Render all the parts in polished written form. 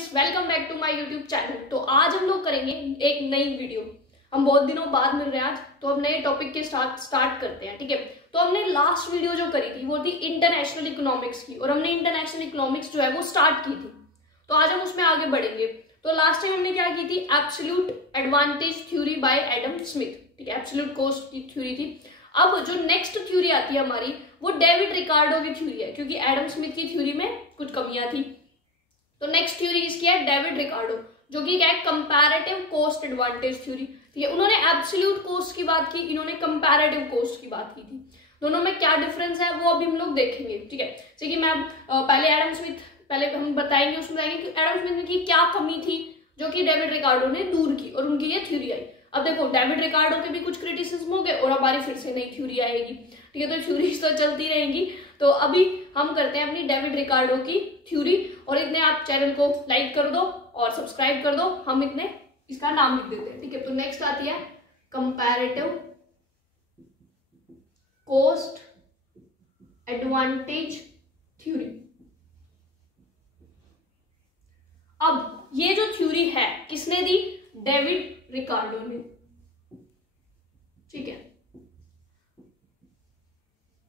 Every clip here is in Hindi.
Friends, welcome back to my YouTube channel. तो आज हम लोग करेंगे एक नई वीडियो। हम बहुत दिनों बाद मिल रहे हैं आज, तो हम नए टॉपिक के स्टार्ट करते हैं। ठीक है, तो हमने लास्ट वीडियो जो करी थी वो थी इंटरनेशनल इकोनॉमिक्स की, और हमने इंटरनेशनल इकोनॉमिक्स जो है वो स्टार्ट की थी। तो आज हम उसमें आगे बढ़ेंगे। तो लास्ट टाइम हमने क्या की थी, absolute advantage theory by Adam Smith. ठीक है, एब्सोल्यूट कॉस्ट की थ्योरी थी। अब जो नेक्स्ट थ्योरी आती है हमारी, वो डेविड रिकार्डो की थ्योरी है, क्योंकि एडम स्मिथ की थ्योरी में कुछ कमियां थी। तो नेक्स्ट थ्योरी इसकी है डेविड रिकार्डो, जो कि क्या है, कंपैरेटिव कॉस्ट एडवांटेज थ्योरी। ठीक है, उन्होंने एब्सोल्यूट कॉस्ट की बात की, इन्होंने कंपैरेटिव कॉस्ट की बात की थी। दोनों में क्या डिफरेंस है वो अभी हम लोग देखेंगे। ठीक है, जैसे कि मैं पहले एडम स्मिथ पहले हम बताएंगे, उसमें बताएंगे कि एडम स्मिथ की क्या कमी थी जो कि डेविड रिकार्डो ने दूर की, और उनकी ये थ्योरी आई। अब देखो, डेविड रिकार्डो के भी कुछ क्रिटिसिज्म हो गए और हमारी फिर से नई थ्योरी आएगी। ठीक है, तो थ्योरीज तो चलती रहेंगी। तो अभी हम करते हैं अपनी डेविड रिकार्डो की थ्योरी, और इतने आप चैनल को लाइक कर दो और सब्सक्राइब कर दो। हम इतने इसका नाम लिख देते हैं। ठीक है, तो नेक्स्ट आती है कंपैरेटिव कॉस्ट एडवांटेज थ्योरी। अब ये जो थ्योरी है किसने दी, डेविड रिकार्डो ने। ठीक है,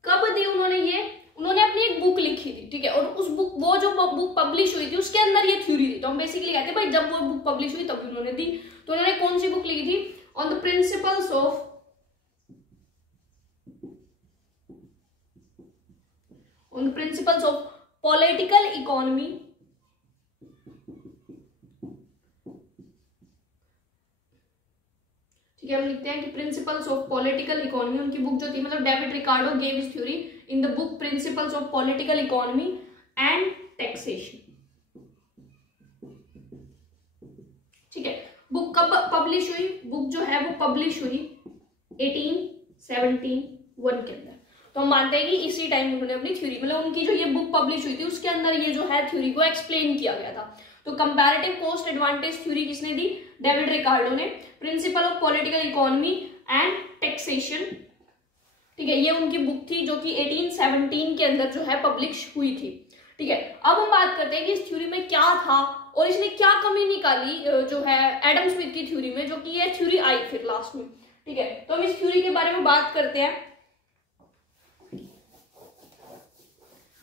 कब दी उन्होंने ये, उन्होंने अपनी एक बुक लिखी थी। ठीक है, और उस बुक, वो जो बुक पब्लिश हुई थी उसके अंदर ये थ्योरी थी। तो हम बेसिकली कहते हैं भाई जब वो बुक पब्लिश हुई तब उन्होंने दी। तो उन्होंने कौन सी बुक लिखी थी, on the principles of political economy. ठीक है, हम लिखते हैं कि प्रिंसिपल्स ऑफ पॉलिटिकल इकोनॉमी, उनकी बुक जो थी, मतलब David Ricardo gave his theory in the book principles of political economy and taxation. ठीक है, बुक कब पब्लिश हुई, बुक जो है वो पब्लिश हुई 1871 के अंदर। तो हम मानते हैं कि इसी टाइम उन्होंने अपनी थ्योरी, मतलब उनकी जो ये बुक पब्लिश हुई थी उसके अंदर ये जो है थ्योरी को एक्सप्लेन किया गया था। तो कंपैरेटिव कॉस्ट एडवांटेज थ्योरी किसने दी, डेविड रिकार्डो ने। Principle of political economy and taxation, ठीक है, ये उनकी बुक थी जो कि 1817 के अंदर जो है पब्लिश हुई थी। ठीक है, अब हम बात करते हैं कि इस थ्योरी में क्या था और इसने क्या कमी निकाली जो है एडम स्मिथ की थ्योरी में, जो कि ये थ्योरी आई फिर लास्ट में। ठीक है, तो हम इस थ्योरी के बारे में बात करते हैं।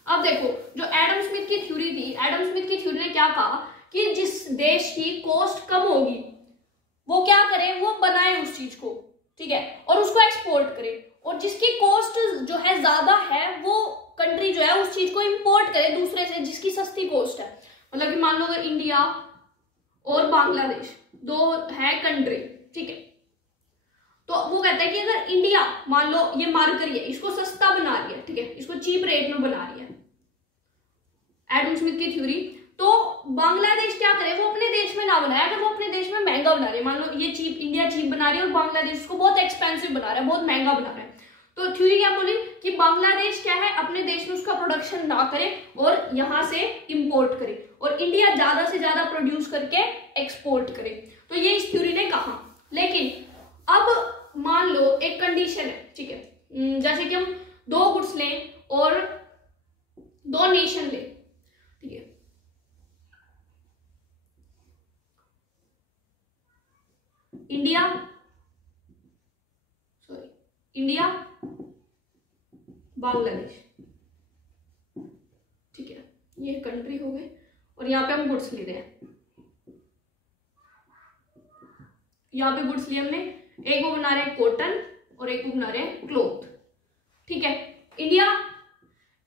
अब देखो, जो एडम स्मिथ की थ्योरी थी, एडम स्मिथ की थ्योरी ने क्या कहा कि जिस देश की कॉस्ट कम होगी वो क्या करे, वो बनाए उस चीज को। ठीक है, और उसको एक्सपोर्ट करे। और जिसकी कॉस्ट जो है ज्यादा है वो कंट्री जो है उस चीज को इंपोर्ट करे दूसरे से जिसकी सस्ती कॉस्ट है। मतलब कि मान लो अगर इंडिया और बांग्लादेश दो है कंट्री, ठीक है, तो वो कहता है कि अगर इंडिया मान लो ये मार करिए, इसको सस्ता बना रही है, ठीक है, इसको चीप रेट में बना रही है एडम स्मिथ की थ्योरी, तो बांग्लादेश क्या करे, वो अपने देश में ना बनाए। अगर वो अपने देश में महंगा बना रहे, मान लो ये चीप, इंडिया चीप बना रही है और बांग्लादेश इसको बहुत एक्सपेंसिव बना रहा है, बहुत महंगा बना रहा है, तो थ्योरी क्या बोली कि बांग्लादेश क्या है, अपने देश में उसका प्रोडक्शन ना करे और यहां से इंपोर्ट करे, और इंडिया ज्यादा से ज्यादा प्रोड्यूस करके एक्सपोर्ट करे। तो ये इस थ्योरी ने कहा। लेकिन अब मान लो एक कंडीशन है, ठीक है, जैसे कि हम दो गुड्स लें और दो नेशन लें, ठीक है, इंडिया बांग्लादेश, ठीक है, ये कंट्री हो गए, और यहाँ पे हम गुड्स ले रहे हैं। यहाँ पे गुड्स लिए हमने, एक वो बना रहे हैं कॉटन और एक वो बना रहे हैं क्लॉथ। ठीक है, इंडिया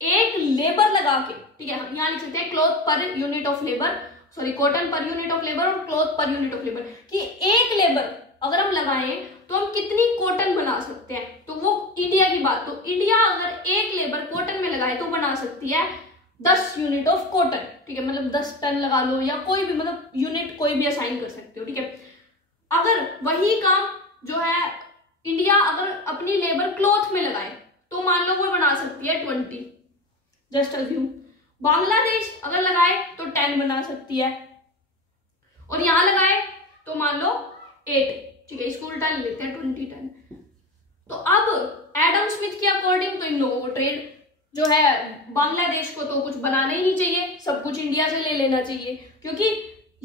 एक लेबर लगा के, ठीक है, हम यहाँ लिख सकते हैं क्लॉथ पर unit of labour, sorry cotton पर यूनिट ऑफ लेबर और क्लॉथ पर यूनिट ऑफ लेबर, कि एक लेबर अगर हम लगाएं तो हम कितनी कॉटन बना सकते हैं। तो वो इंडिया की बात, तो इंडिया अगर एक लेबर कॉटन में लगाए तो बना सकती है 10 यूनिट ऑफ कॉटन। ठीक है, मतलब 10 टन लगा लो, या कोई भी मतलब यूनिट कोई भी असाइन कर सकते हो। ठीक है, अगर वही काम जो है इंडिया अगर अपनी लेबर क्लॉथ में लगाए तो मान लो वो बना सकती है 20, जस्ट अज्यूम। बांग्लादेश अगर लगाए तो 10 बना सकती है, और यहां लगाए तो मान लो 8। ठीक है, इसको उल्टा ले लेते हैं, 20 टन। तो अब एडम स्मिथ के अकॉर्डिंग तो इन लोगों को ट्रेड जो है बांग्लादेश को तो कुछ बनाना ही नहीं चाहिए, सब कुछ इंडिया से ले लेना चाहिए, क्योंकि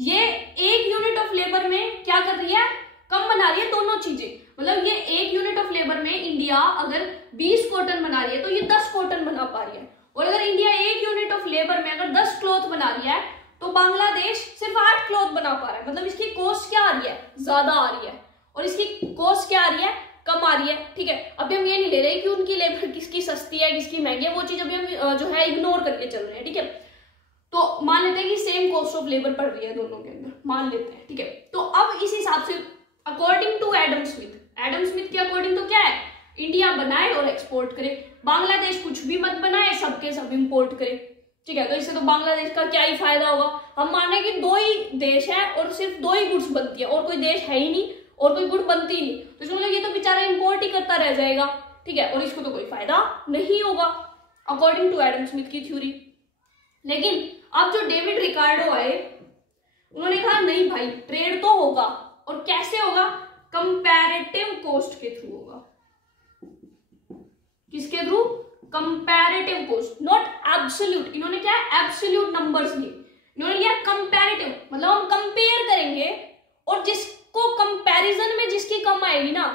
ये 1 यूनिट ऑफ लेबर में क्या कर रही है, कम बना रही है दोनों चीजें। मतलब ये 1 यूनिट ऑफ लेबर में इंडिया अगर 20 कॉटन बना रही है तो ये 10 कॉटन बना पा रही है, और अगर इंडिया 1 यूनिट ऑफ लेबर में अगर 10 क्लॉथ बना रही है तो बांग्लादेश सिर्फ 8 क्लॉथ बना पा रहा है। मतलब इसकी कॉस्ट क्या आ रही है, ज्यादा आ रही है, और इसकी कॉस्ट क्या आ रही है, कम आ रही है। ठीक है, अभी हम ये नहीं ले रहे कि उनकी लेबर किसकी सस्ती है किसकी महंगी है, वो चीज अभी हम जो है इग्नोर करके चल रहे हैं। ठीक है, तो मान लेते हैं कि सेम कॉस्ट ऑफ लेबर पड़ रही है दोनों के अंदर, मान लेते हैं। ठीक है, तो अब इस हिसाब से अकॉर्डिंग टू एडम स्मिथ के अकॉर्डिंग तो क्या है, इंडिया बनाए और एक्सपोर्ट करे, बांग्लादेश कुछ भी मत बनाए, सबके सब इंपोर्ट करे। ठीक है, तो इससे तो बांग्लादेश का क्या ही फायदा होगा। हम माने कि 2 ही देश है और सिर्फ 2 ही गुड्स बनती है, और कोई देश है ही नहीं और कोई गुड बनती ही नहीं, तो इसमें मतलब ये तो बेचारा इंपोर्ट ही करता रह जाएगा। ठीक है, और इसको तो कोई फायदा नहीं होगा अकॉर्डिंग टू एडम स्मिथ की थ्योरी। लेकिन अब जो डेविड रिकार्डो आए, उन्होंने कहा नहीं भाई, ट्रेड तो होगा, और कैसे होगा, कंपैरेटिव कॉस्ट के थ्रू होगा। किसके through, comparative cost, not absolute. इन्होंने क्या है, एब्सोल्यूट नंबर्स लिए, इन्होंने लिया कंपैरेटिव, मतलब हम कंपेयर करेंगे और जिसको कंपैरिजन में जिसकी कम आएगी ना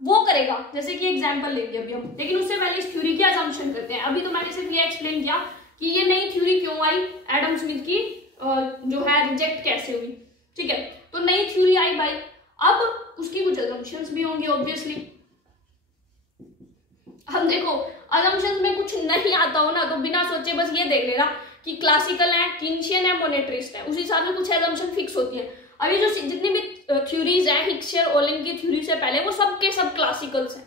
वो करेगा। जैसे कि एग्जांपल लेंगे अभी हम, लेकिन उससे पहले इस थ्योरी की असम्पशन करते हैं। अभी तो मैंने सिर्फ ये एक्सप्लेन किया कि ये नई थ्योरी क्यों आई, एडम स्मिथ की जो है रिजेक्ट कैसे हुई। ठीक है, तो नई थ्योरी आई भाई, अब उसकी कुछ असम्पशंस भी होंगे ऑब्वियसली। हम देखो, असम्पशंस में कुछ नहीं आता हो ना तो बिना सोचे बस ये देख लेना कि क्लासिकल है, कीनशियन है, मोनेटरिस्ट है, उस हिसाब से कुछ असम्पशन फिक्स होती है। अभी जो जितनी भी थ्योरीज हैं हिक्स और ओलिन की थ्योरी से पहले, वो सबके सब क्लासिकल्स हैं।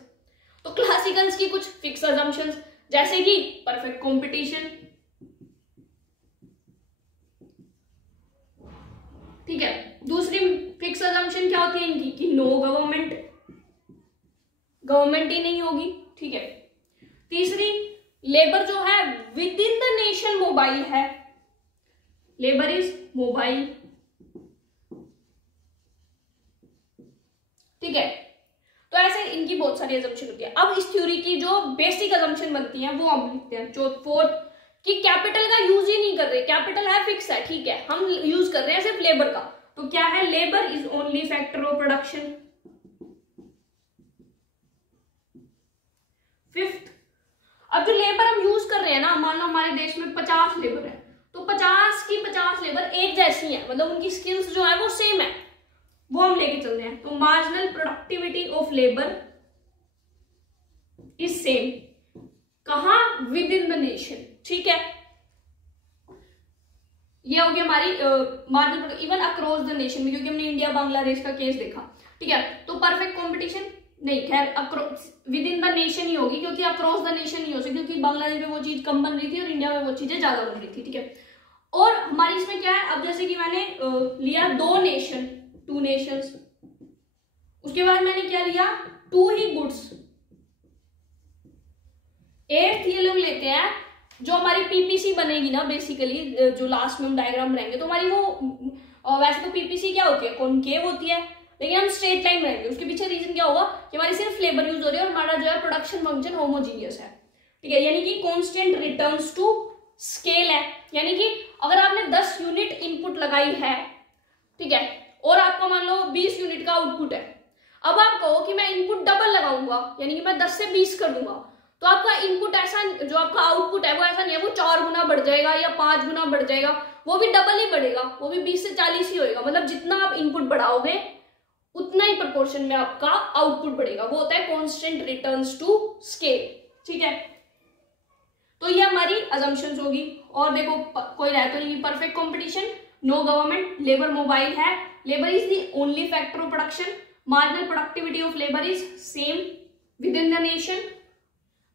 तो क्लासिकल्स की कुछ फिक्स असम्पशंस, जैसे कि परफेक्ट कंपटीशन। ठीक है, दूसरी फिक्स असम्पशन क्या होती है इनकी, कि नो गवर्नमेंट ही नहीं होगी। ठीक है, तीसरी, लेबर जो है with in the nation mobile है, लेबर इज मोबाइल। ठीक है, तो ऐसे इनकी बहुत सारी असम्पशन होती है। अब इस थ्योरी की जो बेसिक असम्पशन बनती है वो हम लिखते हैं। फोर्थ, कि कैपिटल का यूज ही नहीं कर रहे, कैपिटल है फिक्स है, ठीक है, हम यूज कर रहे हैं सिर्फ लेबर का, तो क्या है, labour is only factor of production. Fifth, अब जो लेबर हम यूज कर रहे हैं ना, मान लो हमारे देश में 50 लेबर है, तो 50 की 50 लेबर एक जैसी है, मतलब उनकी स्किल्स जो है वो सेम है, वो हम लेके चल रहे हैं। तो marginal productivity of labour is same, कहां, विद इन द नेशन। ठीक है, ये होगी हमारी marginal even across the nation में, क्योंकि हमने इंडिया बांग्लादेश का केस देखा। ठीक है, तो परफेक्ट कंपटीशन नहीं, खैर विद इन द नेशन ही होगी, क्योंकि अक्रॉस द नेशन नहीं हो सकती, क्योंकि बांग्लादेश में वो चीज कम बन रही थी और इंडिया में वो चीजें ज्यादा बन रही थी। ठीक है, और हमारी इसमें क्या है, अब जैसे कि मैंने लिया 2 नेशन, 2 नेशंस, उसके बाद मैंने क्या लिया, 2 ही गुड्स। 8th ये लोग लेते हैं, जो हमारी पीपीसी बनेगी ना बेसिकली, जो लास्ट में हम डायग्राम बनाएंगे, तो हमारी वो वैसे तो पीपीसी क्या होती है, कॉनकेव होती है, लेकिन हम स्ट्रेट लाइन बनाएंगे। उसके पीछे रीजन क्या होगा कि हमारी सिर्फ लेबर यूज हो रही है और हमारा जो है प्रोडक्शन फंक्शन होमोजीनियस है। ठीक है, यानी कि कांस्टेंट रिटर्न्स टू स्केल है, यानी कि अगर आपने 10 यूनिट इनपुट लगाई है, ठीक है, और आपका मान लो 20 यूनिट का आउटपुट है, अब आप कहो कि मैं इनपुट डबल लगाऊंगा, यानी कि मैं 10 से 20 कर दूंगा, तो आपका इनपुट ऐसा, जो आपका आउटपुट है वो ऐसा नहीं है वो 4 गुना बढ़ जाएगा या 5 गुना बढ़ जाएगा, वो भी डबल ही बढ़ेगा, वो भी 20 से 40 ही होएगा। मतलब जितना आप इनपुट बढ़ाओगे उतना ही प्रोपोर्शन में आपका आउटपुट बढ़ेगा, वो होता है कांस्टेंट रिटर्न्स टू स्केल। ठीक है, तो ये हमारी अजम्पशंस होगी। और देखो कोई रहता नहीं, perfect competition, no government, labour mobile है, labour is the only factor of production, marginal productivity of labour is same within the nation,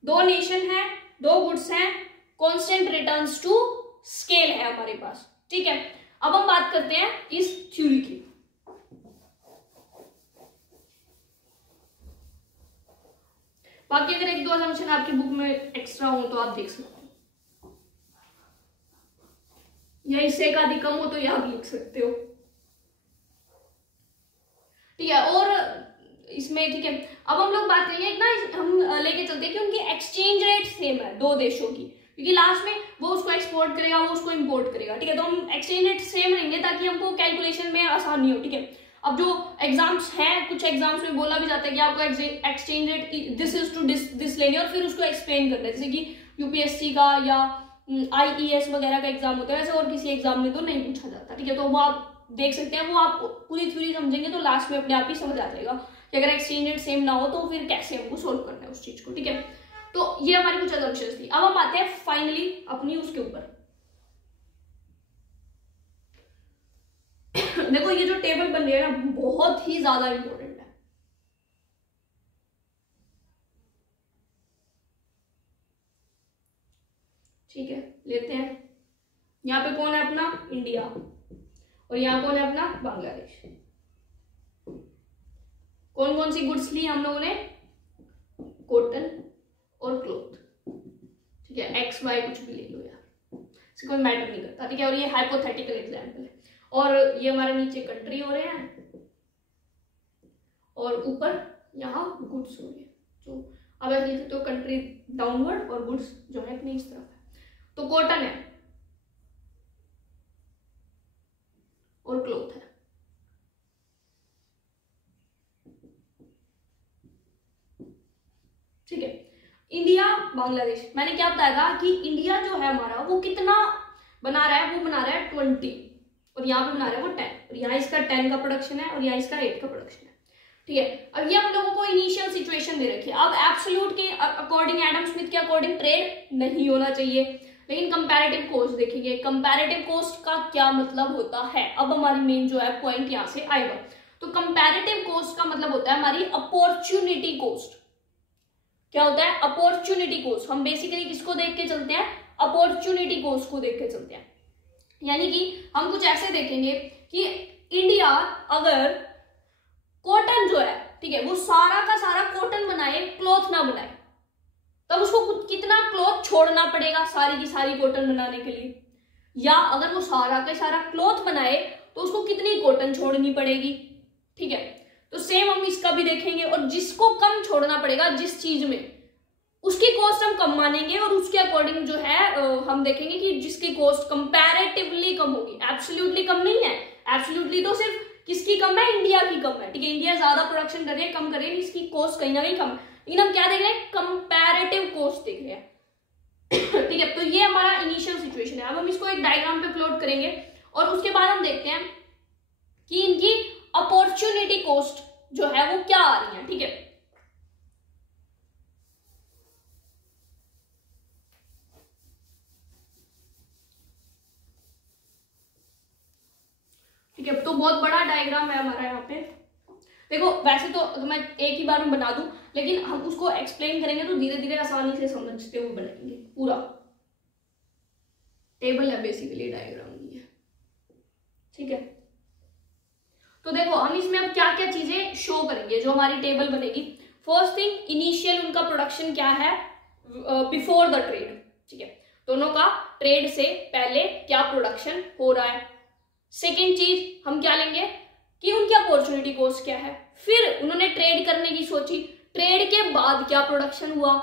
2 nation है, 2 गुड्स हैं, कांस्टेंट रिटर्न्स टू स्केल है हमारे पास। ठीक है, अब हम बात करते हैं इस थ्योरी की। बाकी अगर 1-2 असम्पशन आपकी बुक में एक्स्ट्रा हो तो आप देख सकते हो, या इससे एक आधी कम हो तो यह भी लिख सकते हो। ठीक है, और इसमें ठीक है, अब हम लोग बात करेंगे ना, हम लेके चलते हैं कि उनकी एक्सचेंज रेट सेम है 2 देशों की, क्योंकि लास्ट में वो उसको एक्सपोर्ट करेगा, वो उसको इंपोर्ट करेगा, ठीक है। तो हम एक्सचेंज रेट सेम रहेंगे ताकि हमको कैलकुलेशन में आसानी हो, ठीक है। अब जो एग्जाम्स हैं, कुछ एग्जाम्स में बोला भी जाता है कि आपको exchange rate this is to this लेंगे और फिर उसको एक्सप्लेन करना है, जैसे कि यूपीएससी का या IES वगैरह का एग्जाम होता है, वैसे और किसी एग्जाम में तो नहीं पूछा जाता, ठीक है। तो वो आप देख सकते हैं, वो आप पूरी थ्योरी समझेंगे तो लास्ट में अपने आप ही समझ आ जाएगा कि अगर एक्सचेंज रेट सेम ना हो तो फिर कैसे हमको सोल्व करना है उस चीज को, ठीक है। तो ये हमारी कुछ असम्पशंस थी। अब हम आते हैं फाइनली अपनी उसके ऊपर। देखो ये जो टेबल बन रही है ना, बहुत ही ज्यादा इंपॉर्टेंट है। ठीक है, लेते हैं। यहाँ पे कौन है अपना इंडिया और यहाँ कौन है अपना बांग्लादेश। कौन कौन सी गुड्स ली हम लोगों ने, कॉटन और क्लॉथ, ठीक है। एक्स वाई कुछ भी ले लो यार, इससे कोई मैटर नहीं करता, ठीक है। और ये हाइपोथेटिकल एग्जाम्पल है। और ये हमारे नीचे कंट्री हो रहे हैं और ऊपर यहाँ गुड्स हो रहे हैं। जो अब ऐसे लिख सकते हो, कंट्री डाउनवर्ड और गुड्स जो है अपनी इस तरफ है। तो कॉटन है और क्लॉथ है, ठीक है। इंडिया बांग्लादेश, मैंने क्या बताया था कि इंडिया जो है हमारा वो कितना बना रहा है, वो बना रहा है 20 और यहाँ पे बना रहा है वो 10 और यहाँ इसका 10 का प्रोडक्शन है और यहाँ इसका 8 का प्रोडक्शन है, ठीक है। अब ये हम लोगों को इनिशियल सिचुएशन दे रखी है। अब एब्सोल्यूट के अकॉर्डिंग, एडम स्मिथ के अकॉर्डिंग ट्रेड नहीं होना चाहिए, लेकिन कंपैरेटिव कॉस्ट देखेंगे। कंपैरेटिव कॉस्ट का क्या मतलब होता है, अब हमारी मेन जो है पॉइंट यहाँ से आएगा। तो कंपैरेटिव कॉस्ट का मतलब होता है हमारी अपॉर्चुनिटी कॉस्ट। क्या होता है अपॉर्चुनिटी कॉस्ट? हम बेसिकली किसको देख के चलते हैं, अपॉर्चुनिटी कॉस्ट को देख के चलते हैं। यानी कि हम कुछ ऐसे देखेंगे कि इंडिया अगर कॉटन जो है, ठीक है, वो सारा का सारा कॉटन बनाए, क्लॉथ ना बनाए, तब उसको कितना क्लॉथ छोड़ना पड़ेगा सारी की सारी कॉटन बनाने के लिए। या अगर वो सारा का सारा क्लॉथ बनाए तो उसको कितनी कॉटन छोड़नी पड़ेगी, ठीक है। तो सेम हम इसका भी देखेंगे। और जिसको कम छोड़ना पड़ेगा जिस चीज में, उसकी कॉस्ट हम कम मानेंगे और उसके अकॉर्डिंग जो है हम देखेंगे कि जिसकी कॉस्ट कंपैरेटिवली कम होगी। एब्सोल्युटली कम नहीं है, एब्सोल्युटली तो सिर्फ किसकी कम है, इंडिया की कम है, ठीक है। इंडिया ज्यादा प्रोडक्शन कर रही है, कम कर रही है, इसकी कॉस्ट कहीं ना कहीं कम है, लेकिन हम क्या देख रहे हैं, कंपैरेटिव कॉस्ट देख रहे हैं, ठीक है। तो ये हमारा इनिशियल सिचुएशन है। अब हम इसको एक डायग्राम पे प्लॉट करेंगे और उसके बाद हम देखते हैं कि इनकी अपॉर्चुनिटी कॉस्ट जो है वो क्या आ रही है, ठीक है। ठीक है, तो बहुत बड़ा डायग्राम है हमारा यहाँ पे। देखो वैसे तो मैं एक ही बार में बना दूं, लेकिन हम उसको एक्सप्लेन करेंगे तो धीरे धीरे आसानी से समझते हुए बनाएंगे। पूरा टेबल है बेसिकली, डायग्राम नहीं है, ठीक है। तो देखो हम इसमें अब क्या क्या चीजें शो करेंगे जो हमारी टेबल बनेगी। फर्स्ट थिंग, इनिशियल उनका प्रोडक्शन क्या है बिफोर द ट्रेड, ठीक है। दोनों का ट्रेड से पहले क्या प्रोडक्शन हो रहा है। सेकेंड चीज हम क्या लेंगे कि उनकी अपॉर्चुनिटी कॉस्ट क्या है। फिर उन्होंने ट्रेड करने की सोची, ट्रेड के बाद क्या प्रोडक्शन हुआ,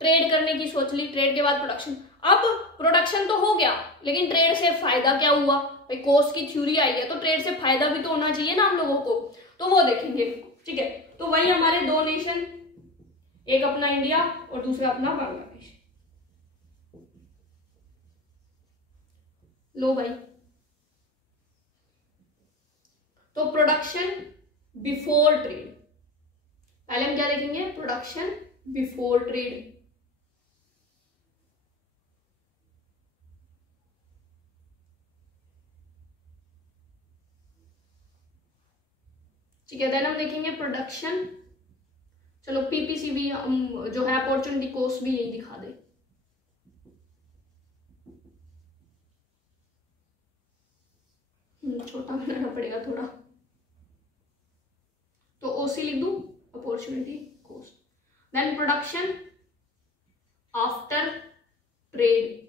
ट्रेड करने की सोच ली, ट्रेड के बाद प्रोडक्शन। अब प्रोडक्शन तो हो गया, लेकिन ट्रेड से फायदा क्या हुआ, भाई कॉस्ट की थ्योरी आई है तो ट्रेड से फायदा भी तो होना चाहिए ना हम लोगों को, तो वो देखेंगे, ठीक है। तो वही हमारे दो नेशन, एक अपना इंडिया और दूसरा अपना बांग्लादेश। लो भाई, तो प्रोडक्शन बिफोर ट्रेड, पहले हम क्या देखेंगे, प्रोडक्शन बिफोर ट्रेड। ठीक है, देन हम देखेंगे प्रोडक्शन, चलो पीपीसी भी हम जो है अपॉर्चुनिटी कॉस्ट भी यही दिखा दे। छोटा बनाना पड़ेगा थोड़ा, तो ओसी लिख दूं, opportunity cost, then production after trade,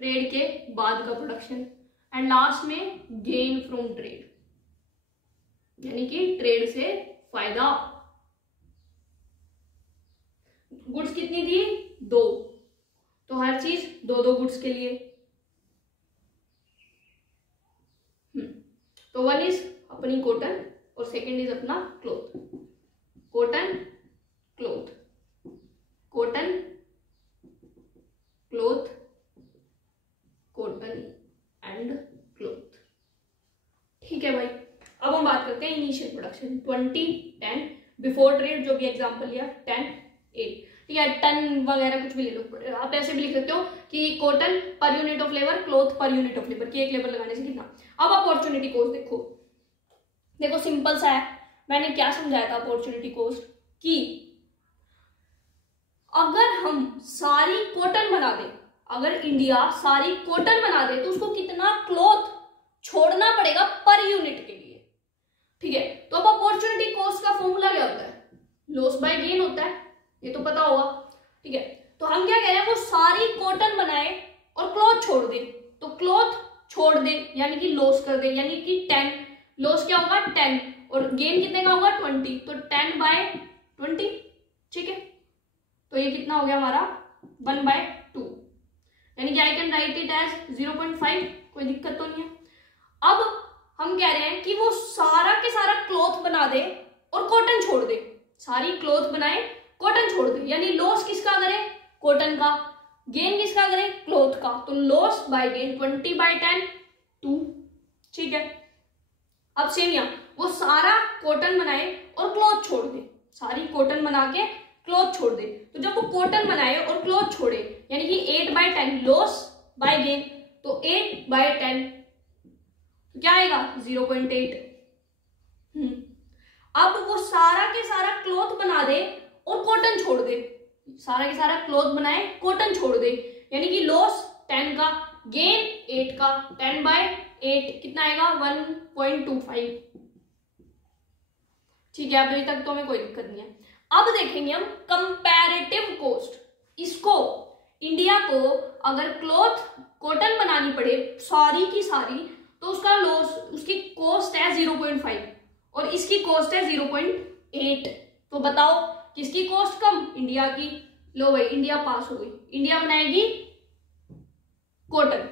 trade के बाद का प्रोडक्शन, एंड लास्ट में गेन फ्रॉम ट्रेड, यानी कि ट्रेड से फायदा। गुड्स कितनी थी, 2, तो हर चीज दो दो गुड्स के लिए। तो वन इज अपनी कॉटन और सेकंड इज अपना cloth. Cotton cloth, cotton cloth, cotton and cloth. ठीक है भाई, अब हम बात करते हैं इनिशियल प्रोडक्शन। 20, 10, बिफोर ट्रेड जो भी एग्जांपल लिया 10, 8, ठीक है, टन वगैरह कुछ भी ले लो। आप ऐसे भी लिख सकते हो कि कॉटन पर यूनिट ऑफ लेबर, क्लॉथ पर यूनिट ऑफ लेबर, कि एक लेबर लगाने से कितना। अब अपॉर्चुनिटी कॉस्ट देखो सिंपल सा है। मैंने क्या समझाया था अपॉर्चुनिटी कॉस्ट, कि अगर हम सारी कॉटन बना दे, अगर इंडिया सारी कॉटन बना दे तो उसको कितना क्लॉथ छोड़ना पड़ेगा पर यूनिट के लिए। ठीक है, तो अब अपॉर्चुनिटी कॉस्ट का फॉर्मूला क्या होता है? लॉस बाय गेन होता है, ये तो पता होगा। ठीक है, तो हम क्या कह रहे हैं, वो सारी कॉटन बनाए और क्लॉथ छोड़ दे। तो क्लॉथ छोड़ दे यानी कि लॉस कर दे, यानी कि 10, लॉस क्या होगा 10 और गेन कितने का होगा 20, तो 10/20। ठीक है, तो ये कितना हो गया हमारा 1/2, यानी कि I can write it as 0.5, कोई दिक्कत तो नहीं है। अब हम कह रहे हैं कि वो सारा के सारा क्लॉथ बना दे और कॉटन छोड़ दे, सारी क्लॉथ बनाए कॉटन छोड़ दे, यानी लॉस किसका करे? कॉटन का। गेन किसका करे? क्लॉथ का। तो लॉस बाय गेन 20/10 2। ठीक है, अब सेम यहाँ वो सारा कॉटन बनाए और क्लॉथ छोड़ दे, सारी कॉटन बना के क्लॉथ छोड़ दे। तो जब वो कॉटन बनाए और क्लॉथ छोड़े यानी कि 8/10 लॉस बाय गेन, तो 8/10 क्या आएगा 0.8। अब वो सारा के सारा क्लॉथ बना दे और कॉटन छोड़ दे, सारा के सारा क्लॉथ बनाए कॉटन छोड़ दे, यानी कि लॉस 10 का, गेन 8 का, 10/8 कितना आएगा 1.25। ठीक है, अभी तक तो हमें कोई दिक्कत नहीं है। अब देखेंगे हम कंपैरेटिव कॉस्ट। इसको इंडिया को अगर क्लॉथ कॉटन बनानी पड़े सारी की सारी, तो उसका लॉस, उसकी कॉस्ट है 0.5 और इसकी कॉस्ट है 0.8। तो बताओ किसकी कॉस्ट कम? इंडिया की। लो भाई, इंडिया पास हो गई, इंडिया बनाएगी कॉटन।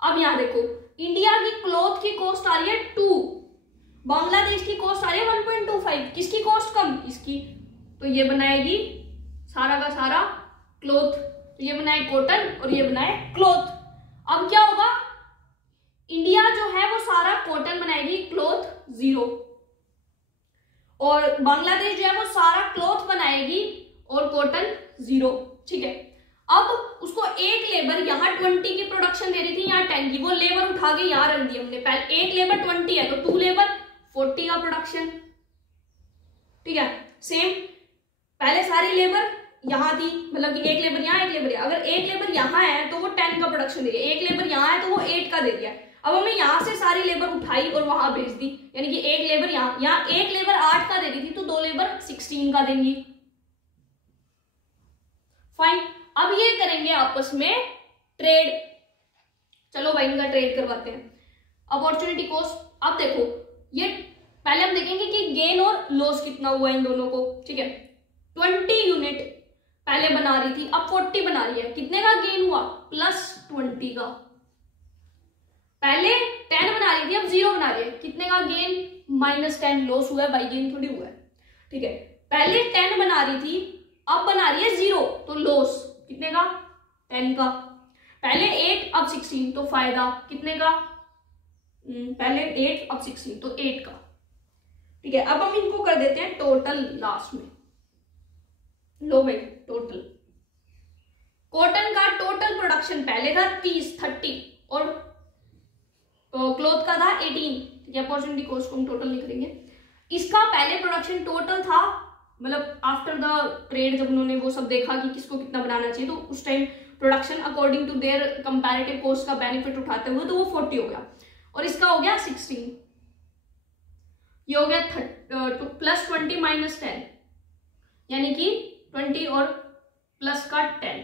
अब यहां देखो, इंडिया की क्लॉथ की कॉस्ट आ रही है 2, बांग्लादेश की कॉस्ट आ रही है 1.25, किसकी कॉस्ट कम? इसकी। तो ये बनाएगी सारा का सारा क्लॉथ, तो ये बनाए कॉटन और ये बनाए क्लॉथ। अब क्या होगा, इंडिया जो है वो सारा कॉटन बनाएगी, क्लॉथ 0, और बांग्लादेश जो है वो सारा क्लॉथ बनाएगी और कॉटन 0। ठीक है, अब उसको एक लेबर यहाँ 20 की प्रोडक्शन दे रही थी, यहाँ 10 की, वो लेबर उठा के यहाँ रख दी हमने। पहले एक लेबर 20 है तो 2 लेबर 40 का प्रोडक्शन। ठीक है, सेम पहले सारी लेबर यहाँ थी, मतलब कि एक लेबर यहाँ एक लेबर यहाँ, अगर एक लेबर यहाँ है तो वो 10 का प्रोडक्शन दे दिया, एक लेबर यहाँ है तो वो 8 का दे दिया। अब हमने यहाँ से सारी लेबर उठाई और वहां भेज दी, यानी कि एक लेबर यहाँ एक लेबर 8 का दे रही थी तो 2 लेबर 16 का देंगी। फाइन, अब ये करेंगे आपस में ट्रेड। चलो भाई इनका ट्रेड करवाते हैं। अपॉर्चुनिटी कॉस्ट, अब देखो ये पहले हम देखेंगे कि गेन और लॉस कितना हुआ इन दोनों को। ठीक है, 20 यूनिट पहले बना रही थी, अब 40 बना रही है, कितने का गेन हुआ? +20 का। पहले 10 बना रही थी, अब 0 बना रही है, कितने का गेन? -10, लॉस हुआ है, बाई गेन थोड़ी हुआ है। ठीक है, पहले 10 बना रही थी, अब बना रही है 0, तो लॉस कितने का? 10 का। पहले 8 अब 16, तो फायदा कितने का? पहले 8 अब 16, तो 8 का। ठीक है, अब हम इनको कर देते हैं टोटल लास्ट में। लो भाई, टोटल कॉटन का टोटल प्रोडक्शन पहले था 30 और क्लॉथ का था 18। ठीक है, अपॉर्चुनिटी कॉस्ट को हम टोटल नहीं करेंगे। इसका पहले प्रोडक्शन टोटल था, मतलब आफ्टर द ट्रेड जब उन्होंने वो सब देखा कि किसको कितना बनाना चाहिए, तो उस time production according to their comparative cost का बेनिफिट उठाते हुए तो वो 40 हो गया, और इसका हो गया 16। ये हो गया +20 - 10, यानी कि 20 और प्लस का 10।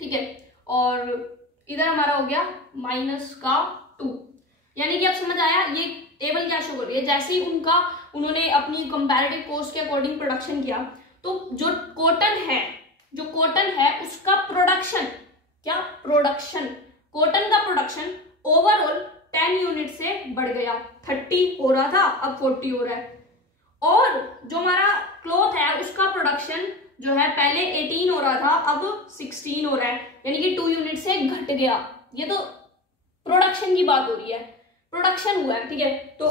ठीक है, और इधर हमारा हो गया -2, यानी कि अब समझ आया ये टेबल क्या शो कर रही है। जैसे ही उन्होंने अपनी कंपैरेटिव कॉस्ट के अकॉर्डिंग प्रोडक्शन किया, तो जो कॉटन है जो कॉटन है उसका प्रोडक्शन, क्या प्रोडक्शन, कॉटन का प्रोडक्शन ओवरऑल 10 यूनिट से बढ़ गया। 30 हो रहा था अब 40 हो रहा है। और जो हमारा क्लॉथ है उसका प्रोडक्शन जो है पहले 18 हो रहा था अब 16 हो रहा है, यानी कि 2 यूनिट से घट गया। ये तो प्रोडक्शन की बात हो रही है, प्रोडक्शन हुआ है, ठीक है। तो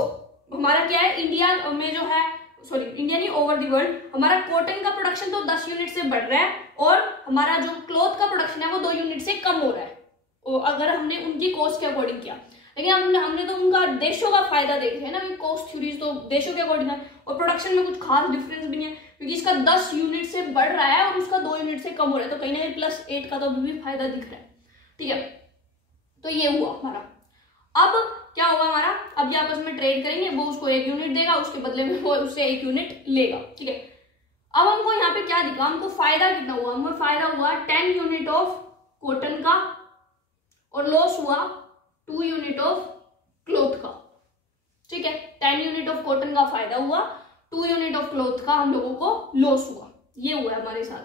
हमारा क्या है, इंडिया में जो है, सॉरी इंडिया नहीं, ओवर द वर्ल्ड हमारा कॉटन का प्रोडक्शन तो 10 यूनिट से बढ़ रहा है और हमारा जो क्लॉथ का प्रोडक्शन है वो 2 यूनिट से कम हो रहा है, और अगर हमने उनकी कॉस्ट के अकॉर्डिंग किया। लेकिन हमने तो उनका देशों का फायदा देख रहे हैं ना, कॉस्ट थ्योरीज तो देशों के अकॉर्डिंग है और प्रोडक्शन में कुछ खास डिफरेंस भी नहीं है, क्योंकि इसका 10 यूनिट से बढ़ रहा है और उसका 2 यूनिट से कम हो रहा है, तो कहीं ना कहीं +8 का तो अभी भी फायदा दिख रहा है, ठीक है। तो ये हुआ हमारा। अब क्या होगा हमारा, अब ये आपस में ट्रेड करेंगे, वो उसको 1 यूनिट देगा, उसके बदले में वो उससे 1 यूनिट लेगा, ठीक है। अब हमको यहाँ पे क्या दिखा, हमको फायदा कितना हुआ, हमको फायदा हुआ 10 यूनिट ऑफ कॉटन का और लॉस हुआ 2 यूनिट ऑफ क्लॉथ का, ठीक है। 10 यूनिट ऑफ कॉटन का फायदा हुआ, 2 यूनिट ऑफ क्लॉथ का हम लोगों को लॉस हुआ, ये हुआ है हमारे साथ।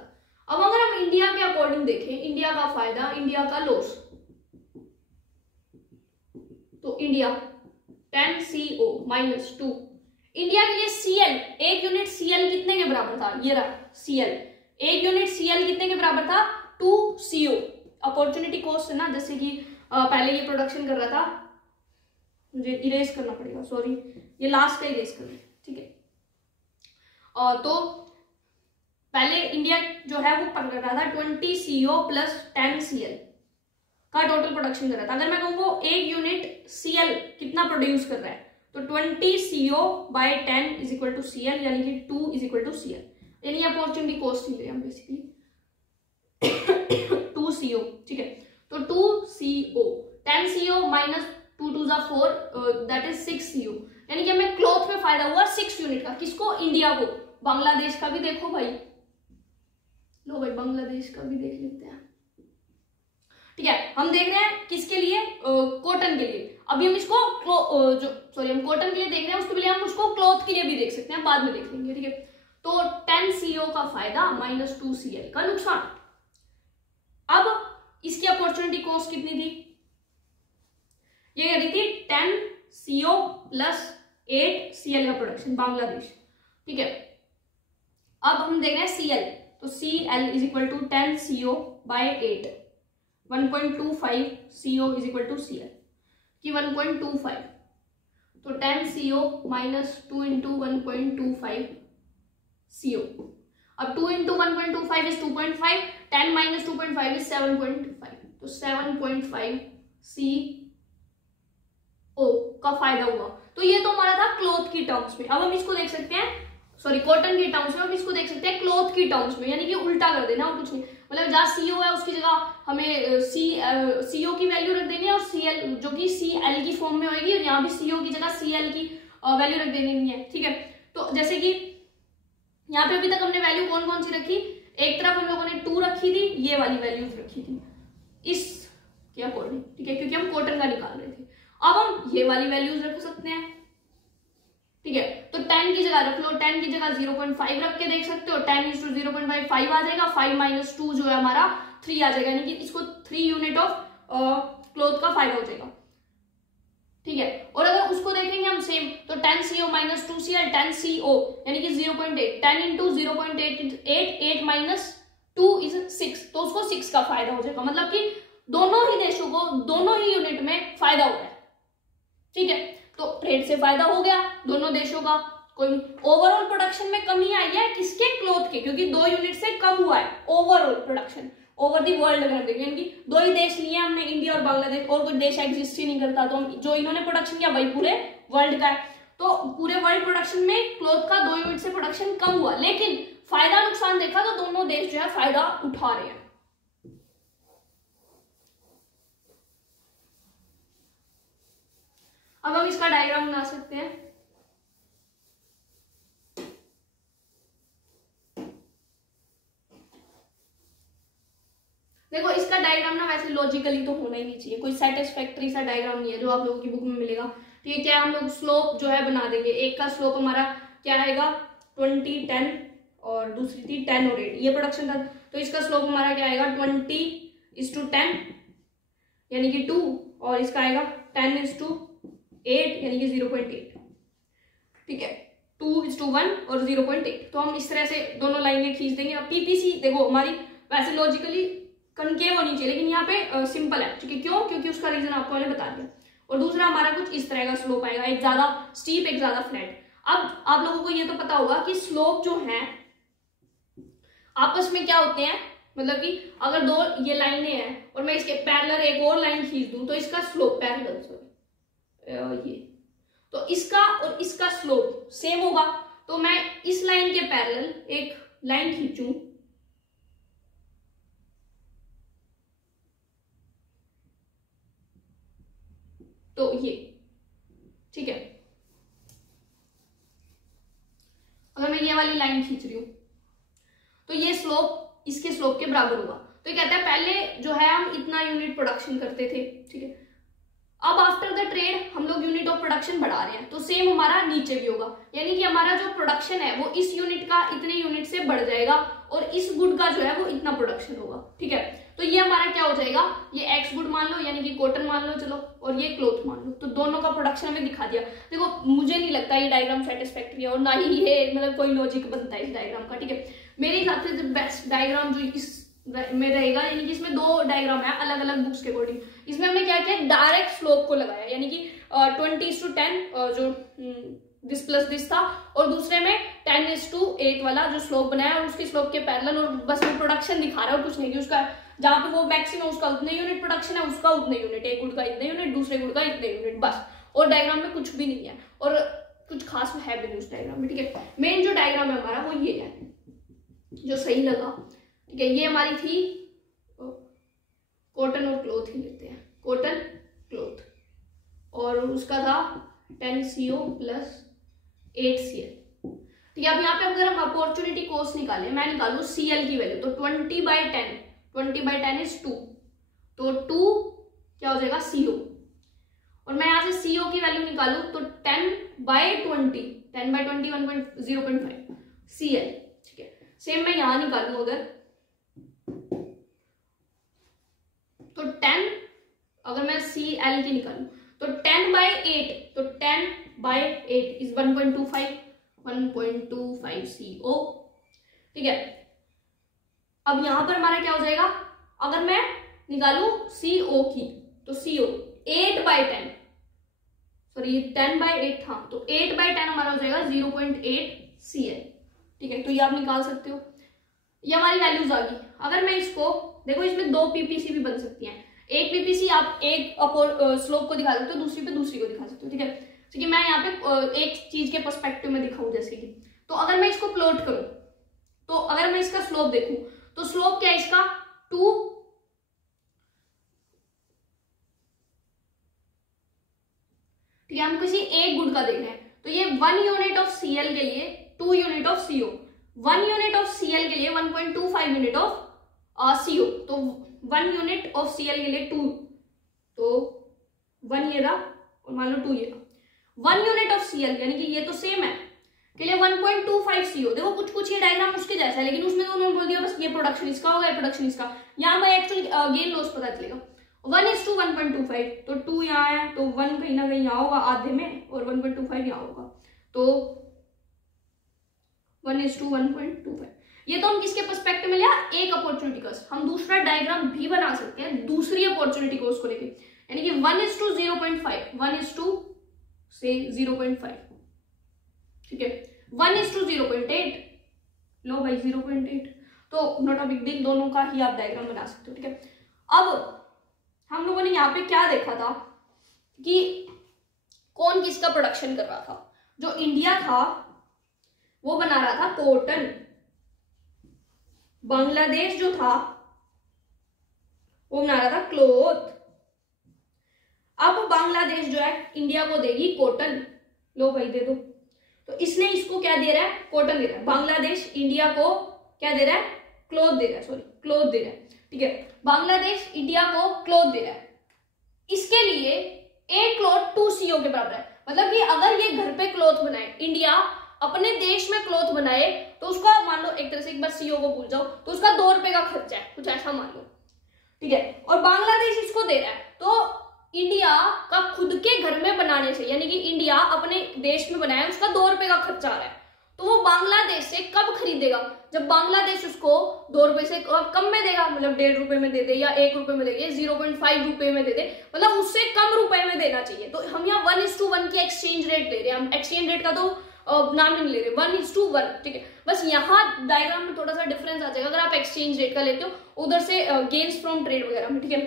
अब अगर हम इंडिया के अकॉर्डिंग देखें, इंडिया का फायदा, इंडिया का लॉस, तो इंडिया 10 CO -2, इंडिया के लिए CL 1 यूनिट CL कितने के बराबर था, ये रहा CL, 1 यूनिट CL कितने के बराबर था, 2 CO। अपॉर्चुनिटी कॉस्ट है ना, जैसे कि पहले ये प्रोडक्शन कर रहा था, मुझे इरेज करना पड़ेगा, सॉरी ये लास्ट का इरेज करना है, ठीक है। तो पहले इंडिया जो है वो कर रहा था 20 CO + 10 CL का टोटल प्रोडक्शन कर रहा था। अगर मैं कहूँ वो 1 यूनिट CL कितना प्रोड्यूस कर रहा है, तो 20 CO / 10 = CL, यानी कि 2 = CL, यानी अपॉर्चुनिटी कॉस्ट ही ले हम बेसिकली 2 CO, ठीक है। तो 2 CO 10 CO -2 2 = 4, that is 6 CO, यानी कि हमें क्लॉथ में फायदा हुआ 6 यूनिट का। किसको, इंडिया को। बांग्लादेश का भी देखो भाई, लो भाई बांग्लादेश का भी देख लेते हैं, ठीक है। हम देख रहे हैं किसके लिए, कॉटन के लिए। अभी हम इसको हम कॉटन के लिए देख रहे हैं, उसके लिए हम उसको क्लॉथ के लिए भी देख सकते हैं, बाद में देख लेंगे, ठीक है। तो 10 CO का फायदा -2 CL का नुकसान। अब इसकी अपॉर्चुनिटी कॉस्ट कितनी थी, ये कह रही थी 10 CO + 8 CL का प्रोडक्शन, बांग्लादेश, ठीक है। अब हम देख रहे हैं CL, तो CL = 10 CO / 8, 1.25 CO = CL कि 1.25, तो 10 CO -2 × 1.25 CO। अब 2 × 1.25 is 2.5, 10 - 2.5 is 7.5, तो 7.5 CO का फायदा हुआ। तो ये तो हमारा था क्लॉथ की टर्म्स में। अब हम इसको देख सकते हैं, सॉरी कॉटन की टर्म्स में, हम इसको देख सकते हैं क्लॉथ की टर्म्स में, यानी कि उल्टा कर देना और कुछ नहीं, मतलब जहाँ CO है उसकी जगह हमें CO की वैल्यू रख देनी है और CL जो कि CL की फॉर्म में होगी, और यहाँ भी CO की जगह CL की वैल्यू रख देनी है, ठीक है। तो जैसे कि यहाँ पे अभी तक हमने वैल्यू कौन कौन सी रखी, एक तरफ हम लोगों ने 2 रखी थी, ये वाली वैल्यूज रखी थी इस के अकॉर्डिंग, ठीक है, क्योंकि हम कॉटन का निकाल रहे थे। अब हम ये वाली वैल्यूज रख सकते हैं, ठीक है। तो 10 की जगह रख लो, 10 की जगह 0.5 रख के देख सकते हो, 10 = 0.5 5 आ जाएगा, 5 - 2 जो है हमारा 3 आ जाएगा, यानी कि इसको 3 यूनिट ऑफ क्लॉथ का फायदा हो जाएगा, ठीक है। और अगर उसको देखेंगे हम सेम, तो 10 CO -2 CL 10 CO यानी कि 0.8, 10 × 0.8 8 - 2 is 6, तो उसको 6 का फायदा हो जाएगा, मतलब कि दोनों ही देशों को दोनों ही यूनिट में फायदा हो रहा है, ठीक है। तो ट्रेड से फायदा हो गया दोनों देशों का, कोई ओवरऑल प्रोडक्शन में कमी आई है किसके, क्लॉथ के, क्योंकि 2 यूनिट से कम हुआ है overall production over the world. अगर हम देखें, यानी कि 2 ही देश लिए हमने, इंडिया और बांग्लादेश, और कोई देश एग्जिस्ट ही नहीं करता, तो हम जो इन्होंने प्रोडक्शन किया वही पूरे वर्ल्ड का है। तो पूरे वर्ल्ड प्रोडक्शन में क्लॉथ का 2 यूनिट से प्रोडक्शन कम हुआ, लेकिन फायदा नुकसान देखा तो दोनों देश जो है फायदा उठा रहे हैं। अब हम इसका डायग्राम बना सकते हैं, देखो इसका डायग्राम ना वैसे लॉजिकली तो होना ही नहीं चाहिए, कोई सेटिस्फैक्टरी सा डायग्राम नहीं है जो आप लोगों की बुक में मिलेगा, ठीक है। क्या हम लोग स्लोप जो है बना देंगे, एक का स्लोप हमारा क्या आएगा 20 10 और दूसरी थी 10 और 8, ये प्रोडक्शन था, तो इसका स्लोप हमारा क्या आएगा 20:10 यानी कि 2, और इसका आएगा 10:8 यानी कि 0.8। ठीक है, 2:1 और 0.8। तो हम इस तरह से दोनों लाइनें खींच देंगे। अब पीपीसी देखो हमारी वैसे लॉजिकली कनकेव होनी चाहिए, लेकिन यहाँ पे सिंपल है। ठीक है, क्यों? क्योंकि उसका रीजन आपको मैंने बता दिया। और दूसरा हमारा कुछ इस तरह का स्लोप आएगा, एक ज्यादा स्टीप एक ज्यादा फ्लैट। अब आप लोगों को ये तो पता होगा कि स्लोप जो है आपस में क्या होते हैं, मतलब कि अगर दो ये लाइनें हैं और मैं इसके पैरेलल एक और लाइन खींच दूं तो इसका स्लोप पैरेलल, सॉरी ये, तो इसका और इसका स्लोप सेम होगा। तो मैं इस लाइन के पैरेलल एक लाइन खींचूं तो ये, ठीक है, अगर मैं ये वाली लाइन खींच रही हूं तो ये स्लोप इसके स्लोप के बराबर होगा। तो ये कहता है पहले जो है हम इतना यूनिट प्रोडक्शन करते थे, ठीक है, अब आफ्टर द ट्रेड हम लोग यूनिट ऑफ प्रोडक्शन बढ़ा रहे हैं, तो सेम हमारा नीचे भी होगा, यानी कि हमारा जो प्रोडक्शन है वो इस यूनिट का इतने यूनिट से बढ़ जाएगा और इस गुड का जो है वो इतना प्रोडक्शन होगा। ठीक है, तो ये हमारा क्या हो जाएगा, ये एक्स गुड मान लो यानी कि कॉटन मान लो, चलो, और ये क्लोथ मान लो, तो दोनों का प्रोडक्शन हमें दिखा दिया। देखो मुझे नहीं लगता ये डायग्राम सेटिस्फैक्टरी है और ना ही ये मतलब कोई लॉजिक बनता है इस डायग्राम का। ठीक है, मेरे हिसाब से बेस्ट डायग्राम जो इस में रहेगा, यानी कि इसमें दो डायग्राम है अलग अलग बुक्स के अकॉर्डिंग। इसमें हमने क्या किया, डायरेक्ट स्लोप को लगाया, यानी कि 20:10 जो दिस प्लस दिस था, और दूसरे में 10:8 वाला जो स्लोप बनाया और उसके स्लोप के पैरेलल, और बस वो प्रोडक्शन दिखा रहा है और कुछ नहीं कि उसका जहां पे वो मैक्सिमम उसका उतने यूनिट प्रोडक्शन है उसका उतने यूनिट, एक गुड का इतने यूनिट, दूसरे गुड का इतने यूनिट, बस। और डायग्राम में कुछ भी नहीं है और कुछ खास है भी नहीं उस डायग्राम में। ठीक है, मेन जो डायग्राम है हमारा वो ये है जो सही लगा। ठीक है, ये हमारी थी कॉटन और क्लोथ ही लेते हैं, कॉटन क्लोथ, और उसका था 10CO + 8CL। ठीक है, अब यहाँ पे अगर हम अपॉर्चुनिटी कॉस्ट निकालें, मैं निकालू CL की वैल्यू, तो 20/10 = 2, तो 2 क्या हो जाएगा CO, और मैं यहाँ से CO की वैल्यू निकालू तो 10/20 0.5 CL। ठीक है, सेम मैं यहां निकालू अगर तो 10, अगर मैं CL की निकालू तो 10/8, तो 10/8 इज 1.25 CO। ठीक है, अब यहां पर हमारा क्या हो जाएगा, अगर मैं निकालू CO की तो CO 8/10, सॉरी 10/8 था, तो 8/10 हमारा हो जाएगा 0.8 CL। ठीक है, तो ये आप निकाल सकते हो, ये हमारी वैल्यूज आ गई। अगर मैं इसको देखो, इसमें दो पीपीसी भी बन सकती हैं, एक पीपीसी आप एक स्लोप को दिखा सकते हो, दूसरी पे दूसरी को दिखा सकते हो। ठीक है, क्योंकि मैं यहाँ पे एक चीज के पर्सपेक्टिव में दिखाऊं, जैसे कि, तो अगर मैं इसको प्लॉट करूं तो अगर मैं इसका स्लोप देखूं तो स्लोप क्या है इसका 2, ठीक है, हम किसी एक गुड का देख रहे हैं, तो ये 1 यूनिट ऑफ CL के लिए 2 unit of CO, 1 unit of CL के लिए 1.25 यूनिट ऑफ CO, तो 1 यूनिट ऑफ CL के लिए 2, तो 1 ये रहा और मान लो 2 ये रहा। 1 यूनिट ऑफ CL यानी कि ये तो सेम है के लिए 1.25 CO। देखो कुछ कुछ ये डायग्राम उसके जैसा है, लेकिन उसमें तो उन्होंने बोल दिया बस ये प्रोडक्शन इसका होगा, ये प्रोडक्शन इसका, यहाँ में एक्चुअली गेन लॉस पता चलेगा। 1:1.25, तो 2 यहाँ है तो 1 कहीं ना कहीं यहाँ होगा आधे में और 1.25 यहाँ होगा, तो 1:1.25। ये तो हम किसके पर्सपेक्टिव में लिया, एक अपॉर्चुनिटी कॉस्ट। हम दूसरा डायग्राम भी बना सकते हैं दूसरी अपॉर्चुनिटी कॉस्ट को लेके, यानी कि 1:0.5, 1:0.5, ठीक है, 1:0.8, लो भाई 0.8, तो नॉट अ बिग डील, दोनों का ही आप डायग्राम बना सकते हो। ठीक है, अब हम लोगों ने यहाँ पे क्या देखा था कि कौन किसका प्रोडक्शन कर रहा था। जो इंडिया था वो बना रहा था कॉटन, बांग्लादेश जो था वो बना रहा था क्लोथ। अब बांग्लादेश जो है इंडिया को देगी कॉटन, लो भाई दे दो, तो इसने इसको क्या दे रहा है, कॉटन दे रहा है। बांग्लादेश इंडिया को क्या दे रहा है, क्लोथ दे रहा है, सॉरी क्लोथ दे रहा है। ठीक है, बांग्लादेश इंडिया को क्लोथ दे रहा है, इसके लिए एक क्लोथ 2 CO के बराबर है। मतलब कि अगर ये घर पे क्लोथ बनाए, इंडिया अपने देश में क्लोथ बनाए तो उसका मान लो एक तरह से एक बार सीओ को भूल जाओ, तो उसका 2 रुपए का खर्चा है, कुछ ऐसा मान लो, ठीक है। और बांग्लादेश इसको दे रहा है, तो इंडिया का खुद के घर में बनाने से, यानी कि इंडिया अपने देश में बनाया, उसका 2 रुपए का खर्चा आ रहा है, तो वो बांग्लादेश से कब खरीदेगा? जब बांग्लादेश उसको 2 रुपए से कम में देगा, मतलब 1.5 रुपए में दे दे या 1 रुपए में दे दे, 0.5 रुपए में दे दे, मतलब उससे कम रुपए में देना चाहिए। तो हम यहाँ 1:1 की एक्सचेंज रेट ले रहे हैं, हम एक्सचेंज रेट का तो नाम नहीं ले रहे, 1:1, ठीक है। बस यहाँ डायग्राम में थोड़ा सा डिफरेंस आ जाएगा अगर आप एक्सचेंज रेट का लेते हो उधर से गेन्स फ्रॉम ट्रेड वगैरह में, ठीक है।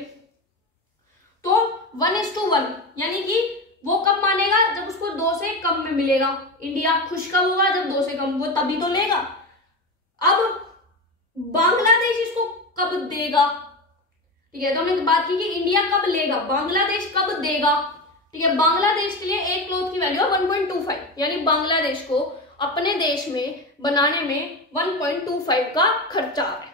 तो 1:1 यानी कि वो कब मानेगा? जब उसको 2 से कम में मिलेगा। इंडिया खुश कब होगा? जब 2 से कम, वो तभी तो लेगा। अब बांग्लादेश इसको कब देगा? ठीक है, तो हमने बात की कि इंडिया कब लेगा, बांग्लादेश कब देगा, ठीक है। बांग्लादेश के लिए एक क्लॉथ की वैल्यू है 1.25, यानी बांग्लादेश को अपने देश में बनाने में 1.25 का खर्चा है।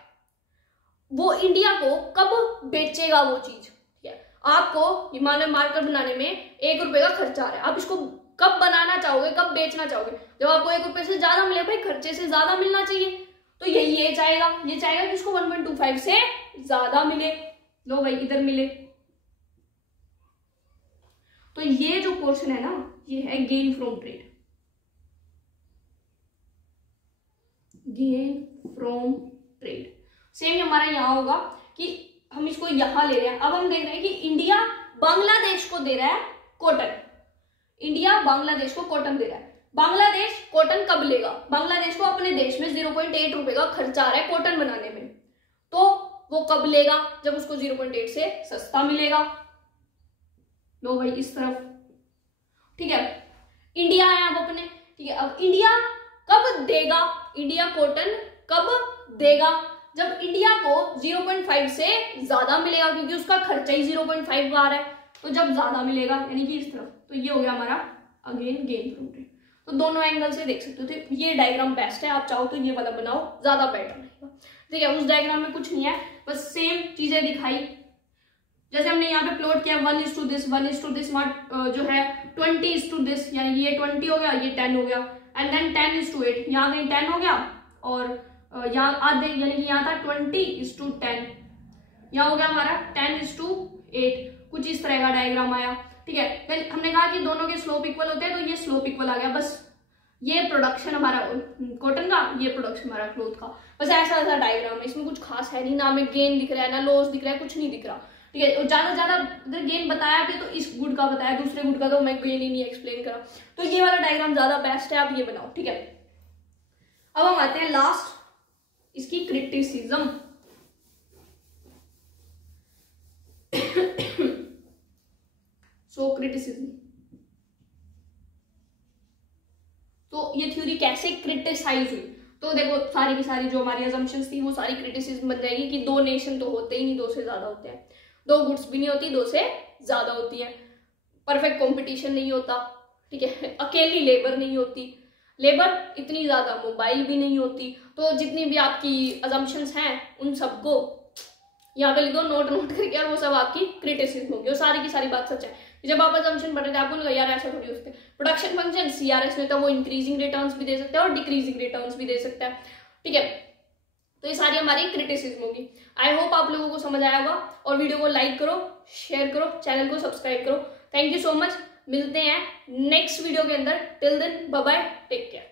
वो इंडिया को कब बेचेगा वो चीज, ठीक है। आपको हिमालय मार्कर बनाने में 1 रुपए का खर्चा आ रहा है, आप इसको कब बनाना चाहोगे, कब बेचना चाहोगे? जब आपको 1 रुपए से ज्यादा मिले, भाई खर्चे से ज्यादा मिलना चाहिए, तो ये चाहेगा कि इसको 1.25 से ज्यादा मिले। लो भाई इधर मिले, तो ये जो पोर्शन है ना, ये है gain from trade, gain from trade. Same हमारा यहां होगा कि हम इसको यहां ले रहे हैं। अब हम देख रहे हैं कि इंडिया बांग्लादेश को दे रहा है कॉटन, इंडिया बांग्लादेश को कॉटन दे रहा है। बांग्लादेश कॉटन कब लेगा? बांग्लादेश को अपने देश में 0.8 रुपए का खर्चा आ रहा है कॉटन बनाने में, तो वो कब लेगा? जब उसको 0.8 से सस्ता मिलेगा। लो भाई इस तरफ, ठीक है। इंडिया है अब अपने, ठीक है। अब इंडिया कब देगा? इंडिया कॉटन कब देगा? जब इंडिया को 0.5 से ज्यादा मिलेगा, क्योंकि उसका खर्चा ही 0.5 आ रहा है, तो जब ज्यादा मिलेगा, यानी कि इस तरफ, तो ये हो गया हमारा अगेन गेन फ्रॉम ट्रेड। तो दोनों एंगल से देख सकते हो, तो ये डायग्राम बेस्ट है। आप चाहो तो ये वाला बनाओ, ज्यादा बेटर रहेगा, ठीक है। उस डायग्राम में कुछ नहीं है, बस सेम चीजें दिखाई, जैसे हमने यहाँ पे प्लॉट किया 1:this 1:this, जो है 20:this, यानी ये 20 हो गया, ये 10 हो गया, एंड देन 10:8, यहाँ कहीं 10 हो गया, और यहाँ आधे, यानी कि यहाँ था 20:10, यहाँ हो गया हमारा 10:8, कुछ इस तरह का डायग्राम आया, ठीक है। फिर हमने कहा कि दोनों के स्लोप इक्वल होते हैं, तो ये स्लोप इक्वल आ गया। बस ये प्रोडक्शन हमारा कॉटन का, ये प्रोडक्शन हमारा क्लोथ का, बस ऐसा डायग्राम है। इसमें कुछ खास है नहीं, ना में गेन दिख रहा है ना लॉस दिख रहा है, कुछ नहीं दिख रहा, ठीक है। ज्यादा ज्यादा अगर गेन बताया भी तो इस गुड का बताया, दूसरे गुड का तो मैं गेन ही नहीं एक्सप्लेन करा, तो ये वाला डायग्राम ज्यादा बेस्ट है, आप ये बनाओ, ठीक है। अब हम आते हैं लास्ट, इसकी क्रिटिसिज्म। सो क्रिटिसिज्म, तो ये थ्योरी कैसे क्रिटिसाइज हुई? तो देखो सारी की सारी जो हमारी अजम्पशंस थी वो सारी क्रिटिसिज्म बन जाएगी कि 2 नेशन तो होते ही नहीं, 2 से ज्यादा होते हैं, 2 गुड्स भी नहीं होती, 2 से ज्यादा होती है, परफेक्ट कंपटीशन नहीं होता, ठीक है। अकेली लेबर नहीं होती, लेबर इतनी ज्यादा मोबाइल भी नहीं होती। तो जितनी भी आपकी अजम्पशंस हैं उन सबको यहाँ पे लिख दो नोट करके, और वो सब आपकी क्रिटिसिज्म होगी, और सारी की सारी बात सच है। जब आप अजम्पशन पढ़ रहे थे आपको लगा यार ऐसा थोड़ी होते, प्रोडक्शन फंक्शन सीआरएस में तो वो इंक्रीजिंग रिटर्न्स भी दे सकता है और डिक्रीजिंग रिटर्न्स भी दे सकता है, ठीक है। तो ये सारी हमारी क्रिटिसिज्म होगी। आई होप आप लोगों को समझ आया होगा, और वीडियो को लाइक करो, शेयर करो, चैनल को सब्सक्राइब करो। थैंक यू सो मच, मिलते हैं नेक्स्ट वीडियो के अंदर। Till then bye bye, take care.